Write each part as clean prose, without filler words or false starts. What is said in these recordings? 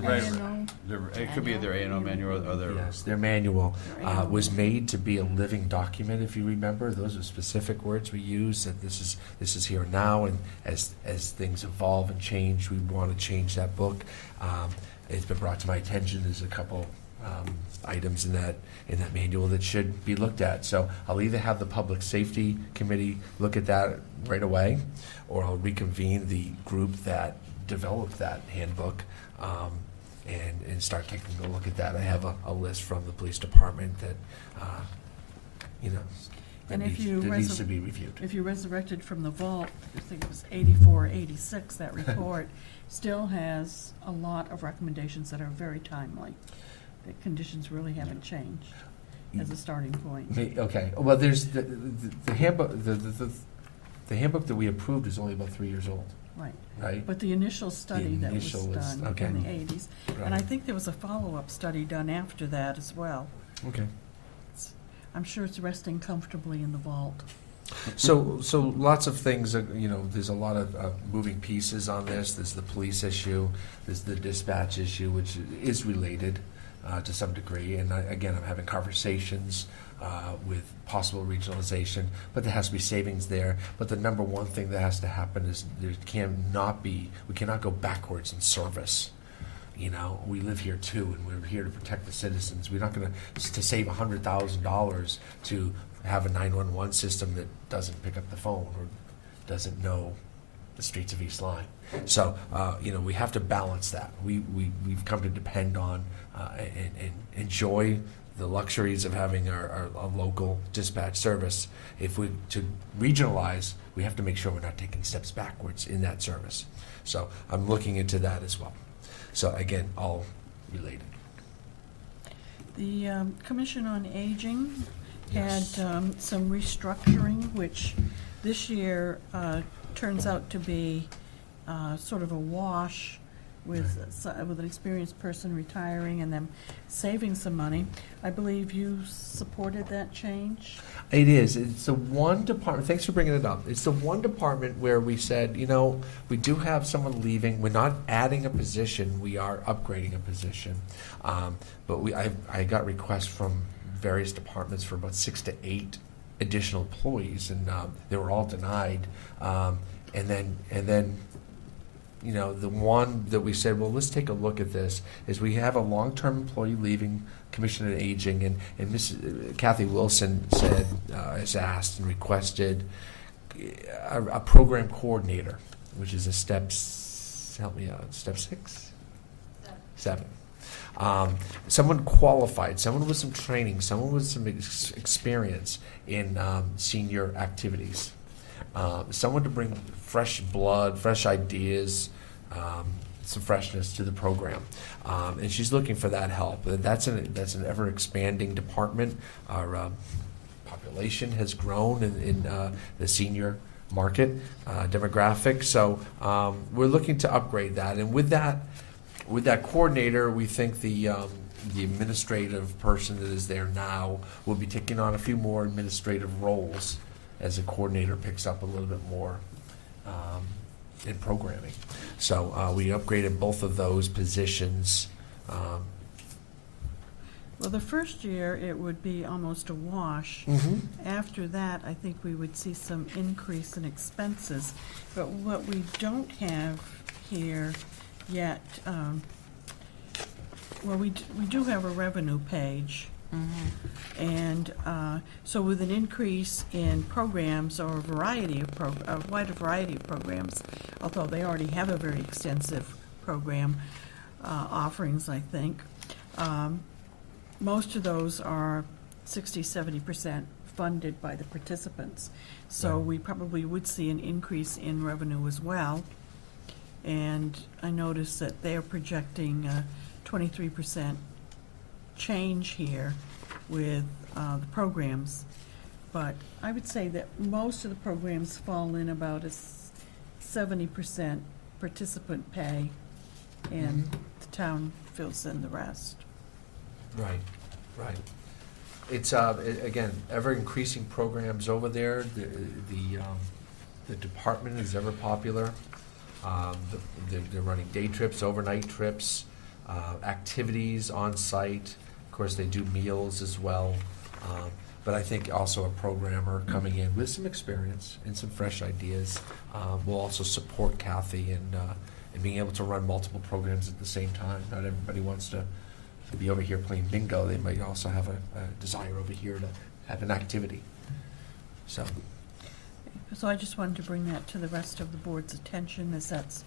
Right, A&O. it could be their A&O manual or their. Yes, their manual Their A&O was manual. made to be a living document, if you remember. Those are specific words we use, that this is here now, and as things evolve and change, we want to change that book. It's been brought to my attention, there's a couple items in that manual that should be looked at. So I'll either have the Public Safety Committee look at that right away, or I'll reconvene the group that developed that handbook, and start taking a look at that. I have a list from the police department that, And if that you needs to be reviewed. If you resurrected from the vault, I think it was 84, 86, that report still has a lot of recommendations that are very timely. The conditions really haven't changed as a starting point. Okay, well, there's the handbook, the handbook that we approved is only about 3 years old, Right. right? But the initial study that was initial was- done okay. in the 80s, and I think there was a follow-up study done after that as well. Okay. I'm sure it's resting comfortably in the vault. So lots of things, there's a lot of moving pieces on this. There's the police issue, there's the dispatch issue, which is related to some degree. And I'm having conversations with possible regionalization, but there has to be savings there. But the number one thing that has to happen is we cannot go backwards in service. We live here too, and we're here to protect the citizens. We're not going to save $100,000 to have a 911 system that doesn't pick up the phone or doesn't know the streets of East Lyme. So, we have to balance that. We've come to depend on and enjoy the luxuries of having our local dispatch service. If we to regionalize, we have to make sure we're not taking steps backwards in that service. So I'm looking into that as well. So again, all related. The Commission on Aging had Yes. some restructuring, which this year turns out to be sort of a wash with an experienced person retiring and them saving some money. I believe you supported that change? It is. It's the one department, thanks for bringing it up. It's the one department where we said, we do have someone leaving. We're not adding a position. We are upgrading a position. But I got requests from various departments for about 6 to 8 additional employees, and they were all denied. And then the one that we said, well, let's take a look at this, is we have a long-term employee leaving Commission on Aging, and Mrs. Kathy Wilson has asked and requested a program coordinator, which is a step 6? 7. Someone qualified, someone with some training, someone with some experience in senior activities, someone to bring fresh blood, fresh ideas, some freshness to the program, and she's looking for that help. And that's an ever expanding department. Our population has grown in the senior market demographic, so we're looking to upgrade that. And with that coordinator, we think the administrative person that is there now will be taking on a few more administrative roles as a coordinator picks up a little bit more in programming. So we upgraded both of those positions. Well, the first year, it would be almost a wash. After that, I think we would see some increase in expenses. But what we don't have here yet, we do have a revenue page. And so with an increase in programs or a wider variety of programs, although they already have a very extensive program offerings, I think, most of those are 60-70% funded by the participants. So we probably would see an increase in revenue as well. And I noticed that they're projecting 23% change here with the programs, but I would say that most of the programs fall in about a 70% participant pay, and the town fills in the rest. Right. It's again, ever increasing programs over there. The department is ever popular. They're running day trips, overnight trips. activities on site. Of course, they do meals as well. But I think also a programmer coming in with some experience and some fresh ideas will also support Kathy in being able to run multiple programs at the same time. Not everybody wants to be over here playing bingo. They might also have a desire over here to have an activity. So So I just wanted to bring that to the rest of the board's attention, as that's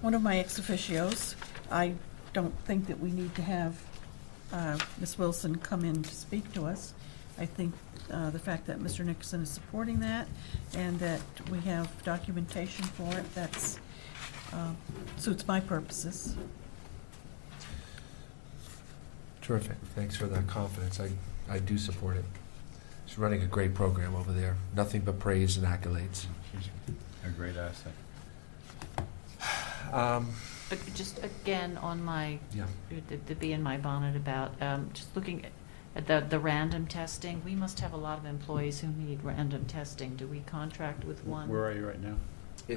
one of my ex officios. I don't think that we need to have Ms. Wilson come in to speak to us. I think the fact that Mr. Nixon is supporting that and that we have documentation for it, that's suits my purposes. terrific. Thanks for that confidence. I do support it. She's running a great program over there. Nothing but praise and accolades. A great asset. But just again, on my, Yeah. to be in my bonnet about, just looking at the random testing, we must have a lot of employees who need random testing. Do we contract with one? Where are you right now?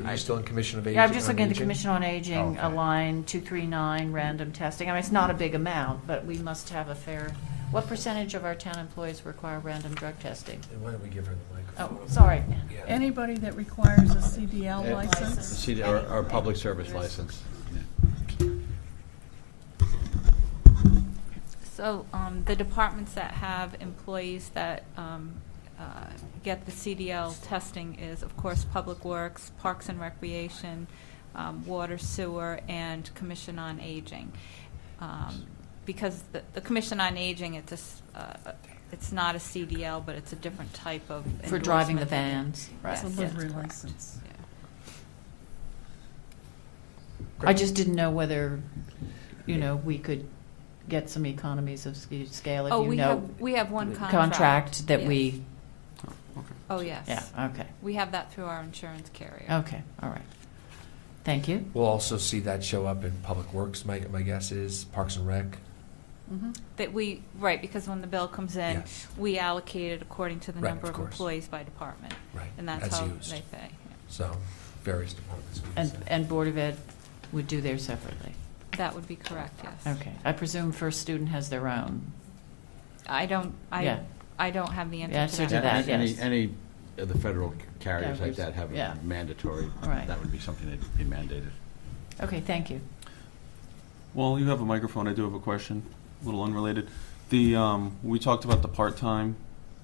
Are you still in Commission of Aging? Yeah, I'm just on looking at the Aging? Commission on Aging, Okay. line 239, random testing. I mean, it's not a big amount, but we must have a fair, what percentage of our town employees require random drug testing? And why don't we give her the microphone? Oh, sorry. Yeah. Anybody that requires a CDL Eh, license? See, our public service license. So the departments that have employees that get the CDL testing is, of course, Public Works, Parks and Recreation, Water, Sewer, and Commission on Aging. Because the Commission on Aging, it's not a CDL, but it's a different type of For driving the endorsement. vans. Right. It's a Yes. livery license. I just didn't know whether, we could get some economies of scale if Oh, you we know. have one Contract that Yes. we, Oh, yes. yeah, okay, We have that through our insurance carrier. okay, all right. Thank you. We'll also see that show up in Public Works, my guess is, Parks and Rec. Mhm. Right, because when the bill comes in, Yes. we allocate it according to the Right, number of of course. employees by department, Right, and that's as how used. they pay. So, various departments. we can say. And Board of Ed would do theirs separately. That would be correct, yes. Okay, I presume First Student has their own. I don't have the Answer answer to to that. that. yes. Any of the federal carriers like Carriers, that have yeah. a mandatory, Right. that would be something that'd be mandated. Okay, thank you. Well, you have a microphone. I do have a question, a little unrelated. We talked about the part-time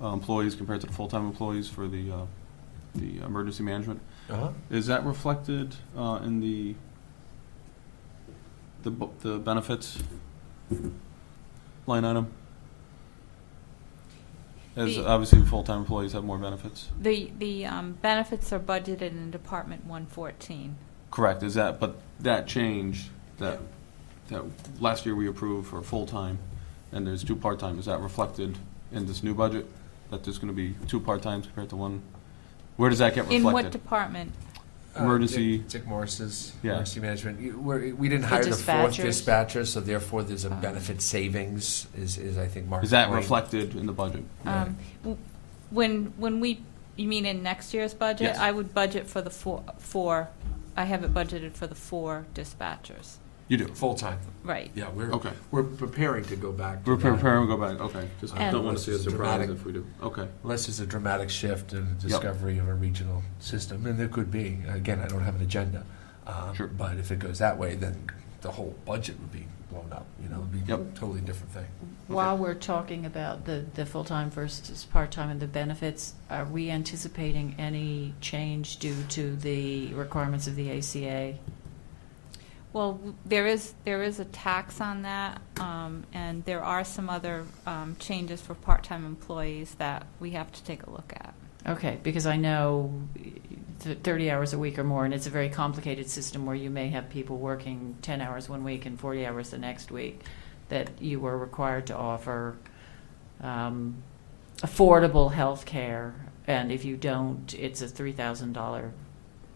employees compared to the full-time employees for the emergency management. Uh-huh. Is that reflected in the benefits line item? As obviously full-time employees have more benefits. The benefits are budgeted in Department 114. Correct. But that change that last year we approved for full-time, and there's 2 part-time, is that reflected in this new budget? That there's going to be 2 part-times compared to 1? Where does that get reflected? In what department? Emergency- Dick Morris's Yeah. emergency management. We didn't The hire the 4th dispatchers? dispatcher, so therefore there's a benefit savings, is I think Mark. Is that Wayne- reflected in the budget? Right. When you mean in next year's budget? Yes. I would budget for the four. I have it budgeted for the 4 dispatchers. You do? Full-time. Right. Yeah, Okay. we're preparing to go back to We're that. preparing to go back, okay. Just And- don't want to see a It's surprise dramatic. if we do. Okay. Unless there's a dramatic shift in the discovery of a regional system, and there could be. Again, I don't have an agenda. Sure. But if it goes that way, then the whole budget would be blown up, it'd be a Yep. totally different thing. While we're talking about the full-time versus part-time and the benefits, are we anticipating any change due to the requirements of the ACA? Well, there is a tax on that, and there are some other changes for part-time employees that we have to take a look at. Okay, because I know 30 hours a week or more, and it's a very complicated system where you may have people working 10 hours one week and 40 hours the next week, that you were required to offer affordable health care, and if you don't, it's a $3,000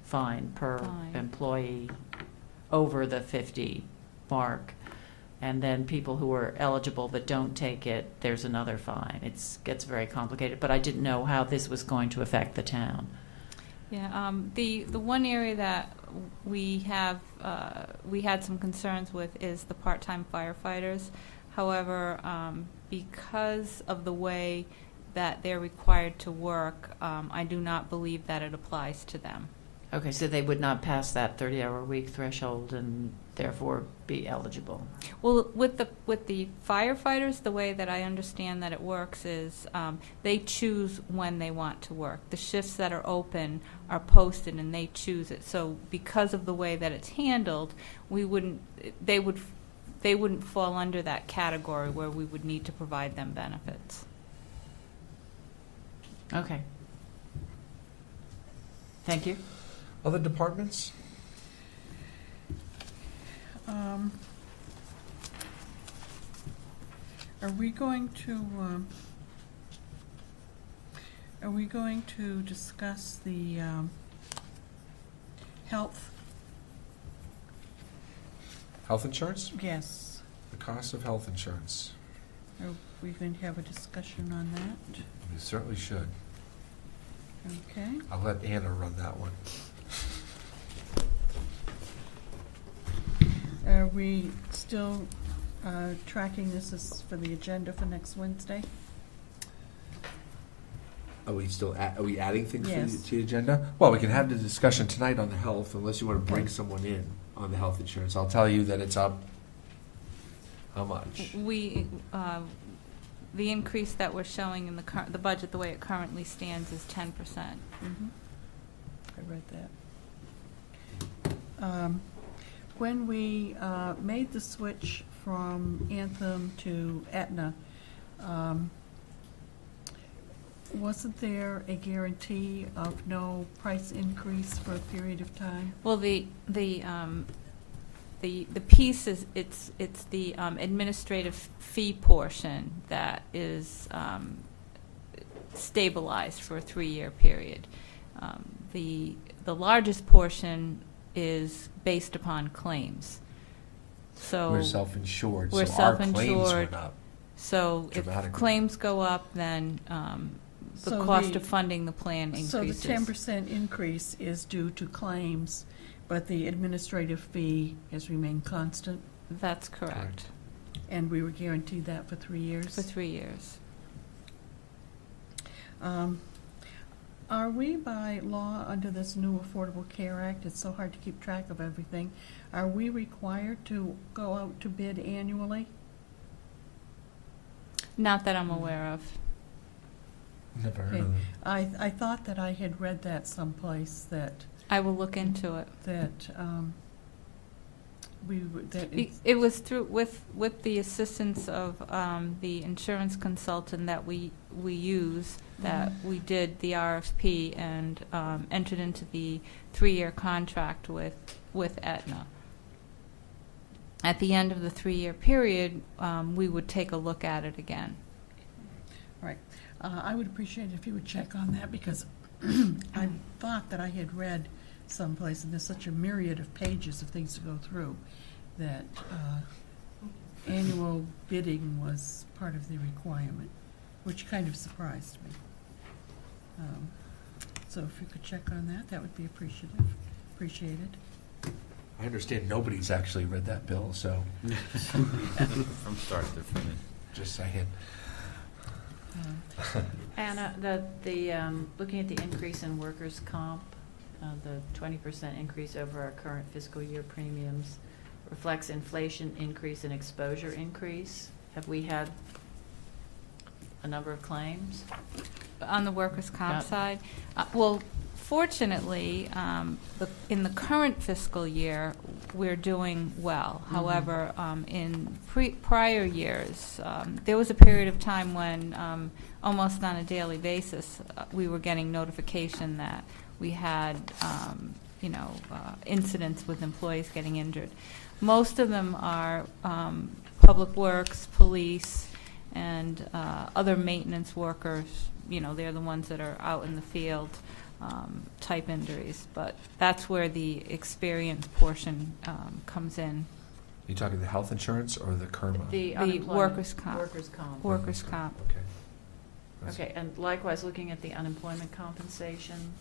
fine per Fine. employee over the 50 mark. And then people who are eligible but don't take it, there's another fine. It gets very complicated, but I didn't know how this was going to affect the town. Yeah, the one area that we had some concerns with is the part-time firefighters. However, because of the way that they're required to work, I do not believe that it applies to them. Okay, so they would not pass that 30-hour-a-week threshold and therefore be eligible. Well, with the firefighters, the way that I understand that it works is they choose when they want to work. The shifts that are open are posted, and they choose it. So, because of the way that it's handled, they wouldn't fall under that category where we would need to provide them benefits. Okay. Thank you. Other departments? Are we going to discuss the health? Health insurance? Yes. The cost of health insurance. Are we going to have a discussion on that? We certainly should. Okay. I'll let Anna run that one. Are we still tracking this as for the agenda for next Wednesday? Are we adding things Yes. to the agenda? Well, we can have the discussion tonight on the health, unless you want to bring someone in on the health insurance. I'll tell you that it's up, how much? The increase that we're showing in the budget, the way it currently stands, is 10%. Mm-hmm. I read that. When we made the switch from Anthem to Aetna, wasn't there a guarantee of no price increase for a period of time? Well, the piece is, it's the administrative fee portion that is stabilized for a 3-year period. The largest portion is based upon claims. So We're self-insured, We're so our claims self-insured. went up. So if Dramatically. claims go up, then the So cost of funding the plan So increases. the 10% increase is due to claims, but the administrative fee has remained constant, That's correct. and we were guaranteed that for 3 years? For 3 years. Are we by law, under this new Affordable Care Act, it's so hard to keep track of everything, are we required to go out to bid annually? Not that I'm aware of. Never heard Okay. of it. I thought that I had read that someplace that I will look into it. It was through, with the assistance of the insurance consultant that we use, that we did the RFP and entered into the 3-year contract with Aetna. At the end of the 3-year period, we would take a look at it again. I would appreciate it if you would check on that, because I thought that I had read someplace, and there's such a myriad of pages of things to go through, that annual bidding was part of the requirement, which kind of surprised me. So if you could check on that, that would be appreciated. I understand nobody's actually read that bill, so From start to finish. just saying. Anna, looking at the increase in workers' comp, the 20% increase over our current fiscal year premiums reflects inflation increase and exposure increase. Have we had a number of claims? On the workers' comp Yeah. side, well, fortunately, in the current fiscal year, we're doing well. Mhm. However, in prior years, there was a period of time when almost on a daily basis, we were getting notification that we had, incidents with employees getting injured. Most of them are public works, police, and other maintenance workers. They're the ones that are out in the field, type injuries. But that's where the experience portion comes in. You talking the health insurance or the KERMA? The unemployment- workers' comp. Workers' comp. Workers' comp. Okay. That's- Okay, and likewise, looking at the unemployment compensation,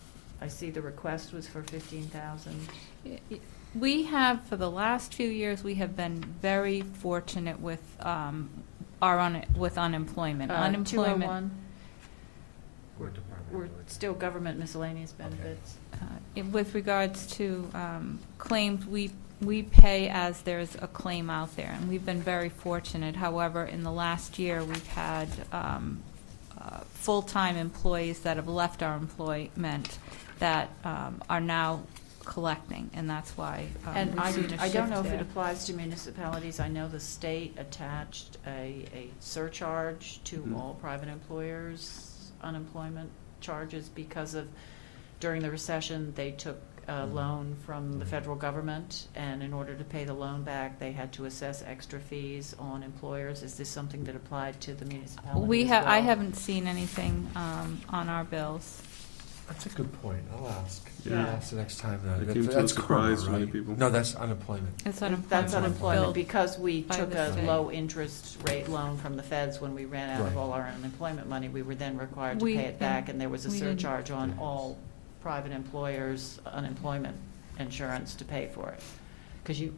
I see the request was for 15,000. We have, for the last few years, we have been very fortunate with with unemployment. Unemployment. 201, we're still government miscellaneous benefits. With regards to claims, we pay as there's a claim out there, and we've been very fortunate. However, in the last year, we've had full-time employees that have left our employment that are now collecting, and that's why And we've seen a I don't know shift if it there. applies to municipalities. I know the state attached a surcharge to all private employers' unemployment charges because of, during the recession, they took a loan from the federal government, and in order to pay the loan back, they had to assess extra fees on employers. Is this something that applied to the municipality as well? I haven't seen anything on our bills. That's a good point. I'll ask. Yeah. I'll ask the next time. It came to That's a surprise karma, to many right? people. No, that's unemployment. It's That's unemployment. unemployment, billed because we by took the a state. low interest rate loan from the feds when we ran out of Right. all our unemployment money. We were then required to We- pay it back, and there was a we didn't- surcharge on all private employers' unemployment insurance to pay for it. Because you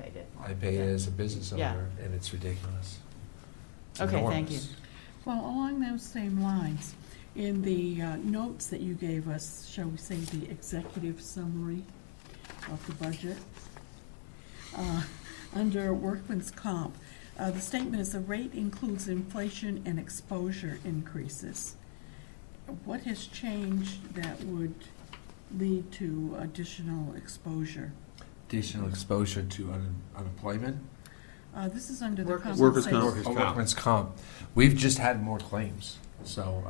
paid it. I pay it as a business owner, Yeah. and it's ridiculous. It's Okay, thank enormous. Well, along those same lines, in the notes that you gave us, shall we say the executive summary of the budget, under workman's comp, the statement is the rate includes inflation and exposure increases. What has changed that would lead to additional exposure? Additional exposure to unemployment. This is under the Workers' Workers' compensation. comp. Workman's comp. We've just had more claims, so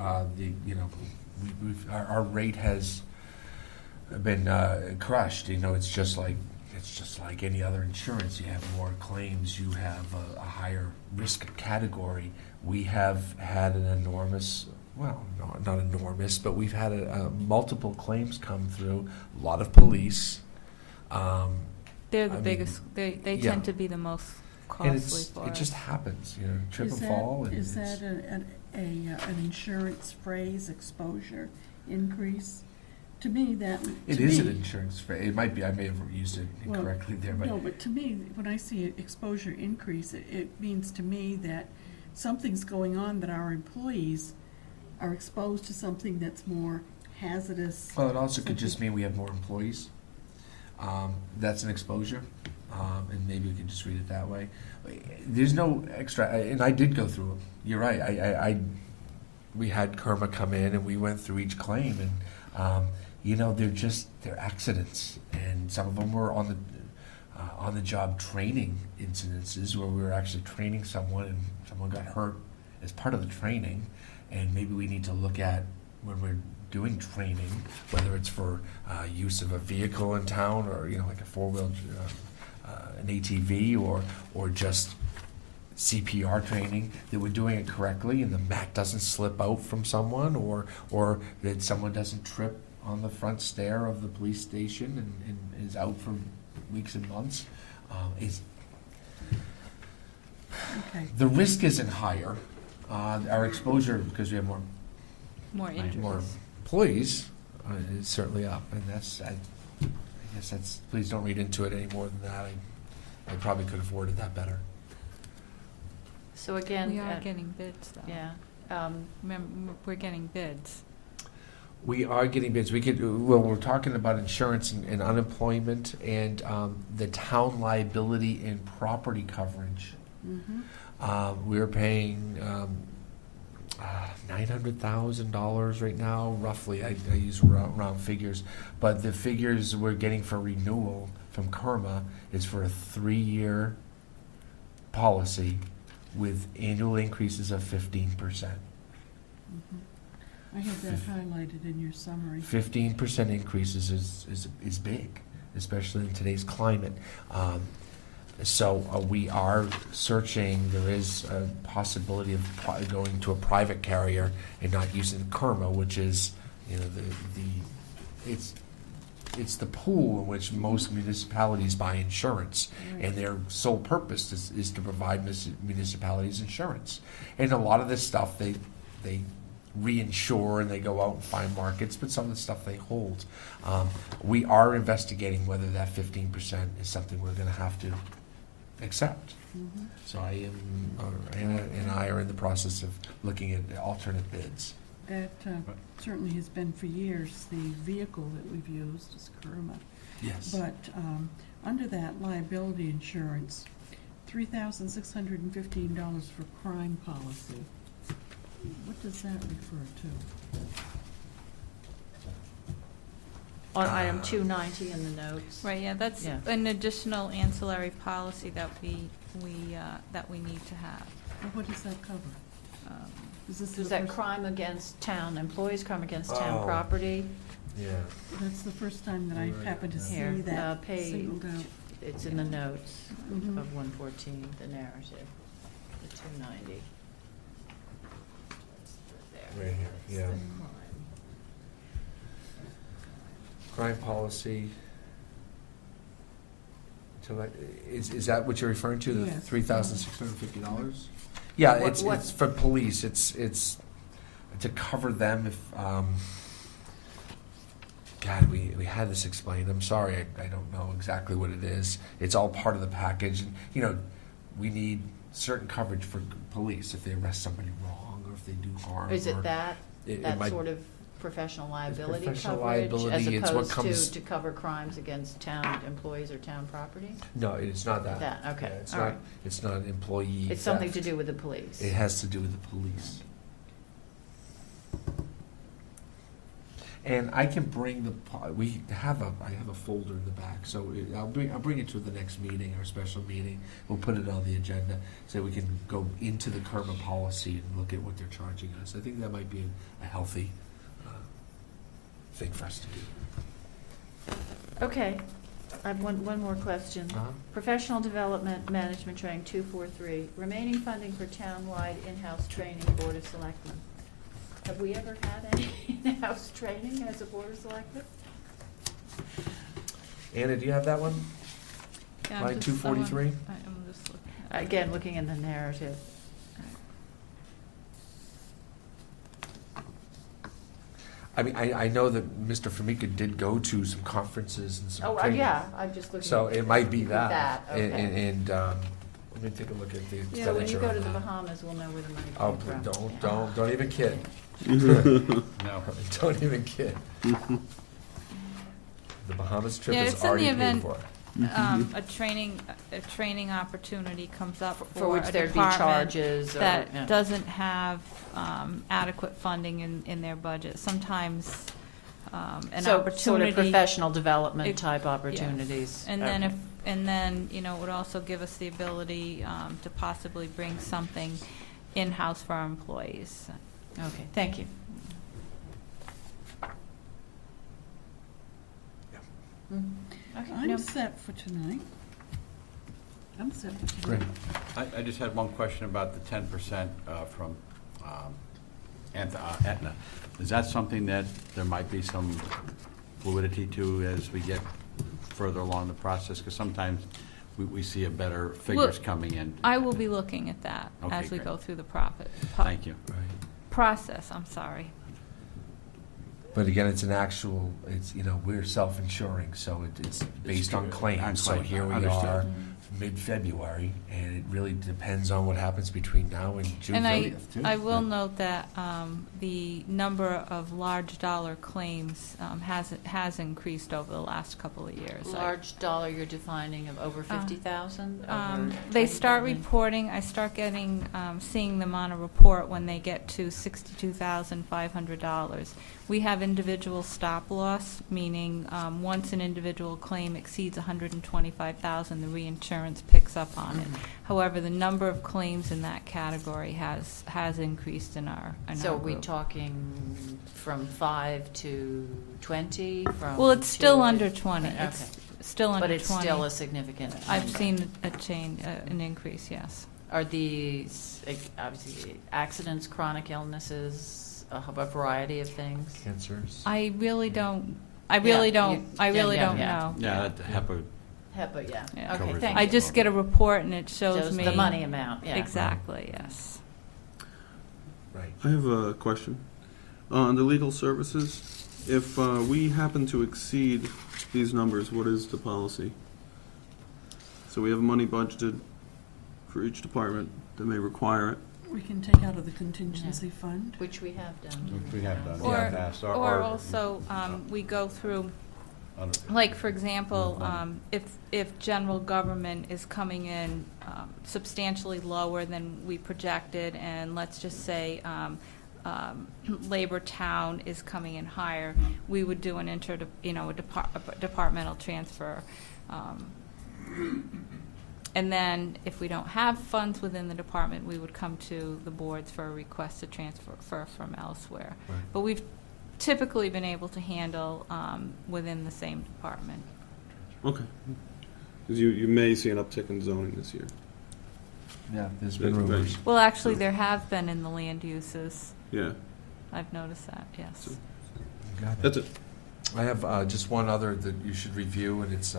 our rate has been crushed. It's just like any other insurance. You have more claims, you have a higher risk category. We have had an enormous, well, no, not enormous, but we've had multiple claims come through. A lot of police. They're the I mean, biggest, they yeah. tend to be the most And costly for it us. just happens, trip Is and that- fall. And Is it's- that an insurance phrase, exposure increase? To me, that. It to is me- an insurance phrase. It might be, I may have used it Well, incorrectly there, but No, but to me, when I see an exposure increase, it means to me that something's going on, that our employees are exposed to something that's more hazardous. well, it also could just mean we have more employees. That's an exposure, and maybe we can just read it that way. There's no extra, and I did go through them. You're right. We had Kerma come in, and we went through each claim, and they're accidents, and some of them were on the job training incidences where we were actually training someone, and someone got hurt as part of the training, and maybe we need to look at when we're doing training, whether it's for use of a vehicle in town, or like a four-wheel, an ATV, or just CPR training, that we're doing it correctly and the mat doesn't slip out from someone, or that someone doesn't trip on the front stair of the police station and is out for weeks and months. Okay, The risk isn't higher. Our exposure, because we have more More injuries. employees, is certainly up, and I guess that's. Please don't read into it any more than that. I probably could have worded that better. So again, We are getting bids, though. yeah, Remember, we're getting bids. We are getting bids. We're talking about insurance and unemployment and the town liability and property coverage. We're paying $900,000 right now, roughly. I use round figures, but the figures we're getting for renewal from Kerma is for a 3-year policy with annual increases of 15%. I have that highlighted in your summary. 15% increases is big, especially in today's climate. So we are searching. There is a possibility of going to a private carrier and not using Kerma, which is it's the pool in which most municipalities buy insurance, and their sole purpose is to provide municipalities insurance. And a lot of this stuff they reinsure and they go out and find markets, but some of the stuff they hold. We are investigating whether that 15% is something we're gonna have to accept. Mhm. So Anna and I are in the process of looking at alternate bids. That certainly has been for years, the vehicle that we've used is Kerma. Yes. But under that liability insurance, $3,615 for crime policy. What does that refer to? On item 290 in the notes. Right, yeah, that's Yeah. an additional ancillary policy that we need to have. Well, what does that cover? Is this the Is that first- crime against town employees, crime against town Oh. property? Yeah. That's the first time that I Right. happened to see Here, that page- singled out. It's in the notes Mhm. of 114, the narrative, the 290. There. Right here, It's yeah. the crime. Crime policy. So is that what you're referring to, the Yes. $3,650? Yeah, What- it's what- for police, it's to cover them if, God, we had this explained, I'm sorry, I don't know exactly what it is. It's all part of the package, and, we need certain coverage for police if they arrest somebody wrong, or if they do harm. Is it or that, it that might- sort of professional liability professional coverage? liability, it's what comes- As opposed to cover crimes against town employees or town property? No, it's not that. That, okay, Yeah, it's all not, right. it's not employee It's something to theft. do with the police. It has to do with the police. And I can bring I have a folder in the back, so I'll bring it to the next meeting, our special meeting. We'll put it on the agenda, so we can go into the Kerma policy and look at what they're charging us. I think that might be a healthy thing for us to do. Okay, I have one more question. Professional Development Management Training 243, remaining funding for townwide in-house training, Board of Selectmen. Have we ever had any in-house training as a Board of Selectmen? Anna, do you have that one? Yeah, I'm Line just- 243? I'm just looking at it. Again, looking in the narrative. I mean, I know that Mr. Formica did go to some conferences and some Oh, training. yeah, I'm just looking. So it might be that. That, okay. And let me take a look at the expenditure So when you go to on the that. Bahamas, we'll know where the money Oh, came from. don't even kid. No. Don't even kid. The Bahamas trip Yeah, is it's in the already paid event- for. A training opportunity comes up For for which a there'd be department charges or, yeah. that doesn't have adequate funding in their budget. Sometimes an So opportunity. sort of professional development It- type yes. opportunities. And then Okay. it would also give us the ability to possibly bring something in-house for our employees. Okay, thank you. Mm, okay, no. I'm set for tonight. I'm set for Great. tonight. I just had one question about the 10% from Aetna. Is that something that there might be some fluidity to as we get further along the process? Because sometimes we see a better figures coming in. I will be looking at that Okay, as we great. go through the Thank you. process, I'm sorry. But again, it's we're self-insuring, so it's based on On claims. So claims, here we understood. are, mid-February, and it really depends on what happens between now and June And 30th, too. I will note that the number of large dollar claims has increased over the last couple of years. Large dollar you're defining of over 50,000? They start reporting, I start seeing them on a report when they get to $62,500. We have individual stop loss, meaning once an individual claim exceeds $125,000, the reinsurance picks up on it. However, the number of claims in that category has increased in our So are we group. talking from 5 to 20? Well, it's still under 20. Okay. It's still under But 20. it's still a significant I've number. seen a change, an increase, yes. Are these, obviously, accidents, chronic illnesses, a variety of things? Cancers. I really don't Yeah, don't yeah. know. Yeah, that HEPA. HEPA, yeah. Yeah. Okay, Covers thank it. I you. just get a report and it shows me. the money amount, yeah. Exactly, yes. Right. I have a question. Under legal services, if we happen to exceed these numbers, what is the policy? So we have money budgeted for each department that may require it. We can take out of the contingency fund. Which we have done. Which we have done. Or- in the past, Or also, we go through, like, for example, if general government is coming in substantially lower than we projected, and let's just say labor town is coming in higher, we would do an a departmental transfer. And then if we don't have funds within the department, we would come to the boards for a request to transfer from elsewhere. Right. But we've typically been able to handle within the same department. Okay. Because you may see an uptick in zoning this year. Yeah, there's been Right. rumors. Well, actually, there have been in the land uses. Yeah, I've noticed that, yes. Got it. that's it. I have just one other that you should review, and it's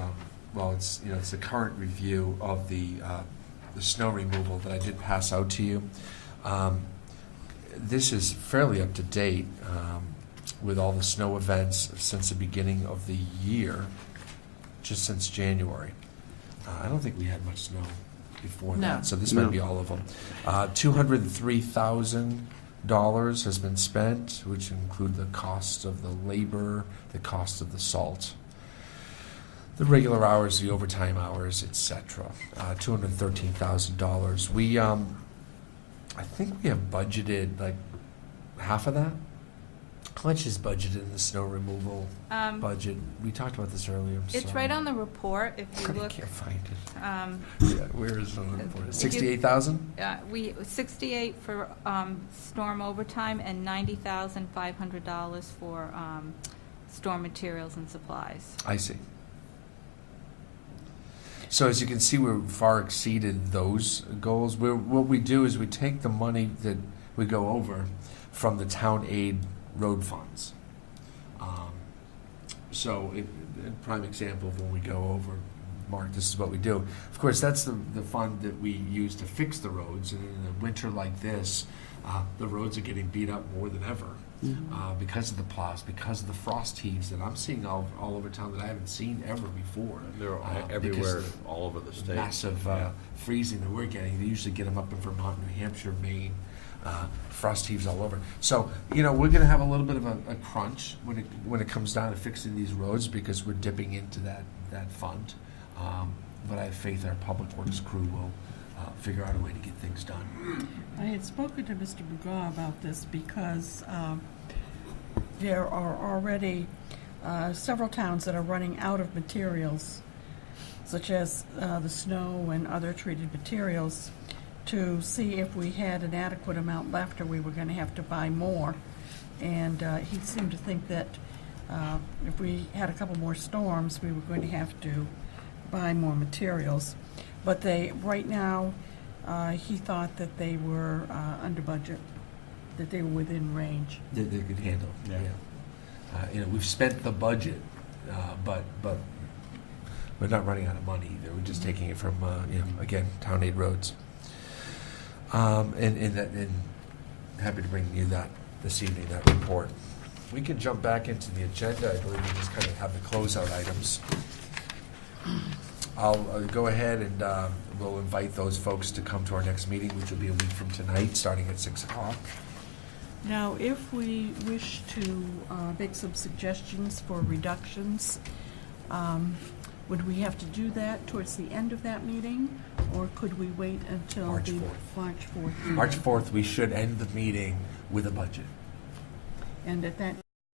it's a current review of the snow removal that I did pass out to you. This is fairly up to date with all the snow events since the beginning of the year, just since January. I don't think we had much snow before No. that, so this No. might be all of them. $203,000 has been spent, which include the cost of the labor, the cost of the salt, the regular hours, the overtime hours, etc. $213,000. We, I think we have budgeted like half of that. How much is budgeted in the snow removal budget? We talked about this earlier. I'm It's sorry. right on the report, if you I look. can't find it. um, Yeah, where is it on the report? If you- 68,000? We 68 for storm overtime and $90,500 for storm materials and supplies. I see. So as you can see, we're far exceeded those goals. What we do is we take the money that we go over from the town aid road funds. A prime example of when we go over, Mark, this is what we do. Of course, that's the fund that we use to fix the roads. And in a winter like this, the roads are getting beat up more than ever because of the plows, because of the frost heaves that I'm seeing all over town that I haven't seen ever before. They're Because everywhere, of the all over the state. massive Yeah. freezing that we're getting. They usually get them up in Vermont, New Hampshire, Maine, frost heaves all over. So, we're going to have a little bit of a crunch when it comes down to fixing these roads because we're dipping into that fund. But I have faith our public works crew will figure out a way to get things done. I had spoken to Mr. McGraw about this because there are already several towns that are running out of materials, such as the snow and other treated materials, to see if we had an adequate amount left or we were going to have to buy more. And he seemed to think that if we had a couple more storms, we were going to have to buy more materials. But right now, he thought that they were under budget, that they were within range. That they could handle. Yeah. We've spent the budget, but we're not running out of money either. We're just taking it from, again, town aid roads. And happy to bring you that this evening, that report. We can jump back into the agenda. I believe we just kind of have the closeout items. I'll go ahead and we'll invite those folks to come to our next meeting, which will be a week from tonight, starting at 6 o'clock. Now, if we wish to make some suggestions for reductions, would we have to do that towards the end of that meeting, or could we wait until March the 4th. March 4th meeting? March 4th, we should end the meeting with a budget. And at that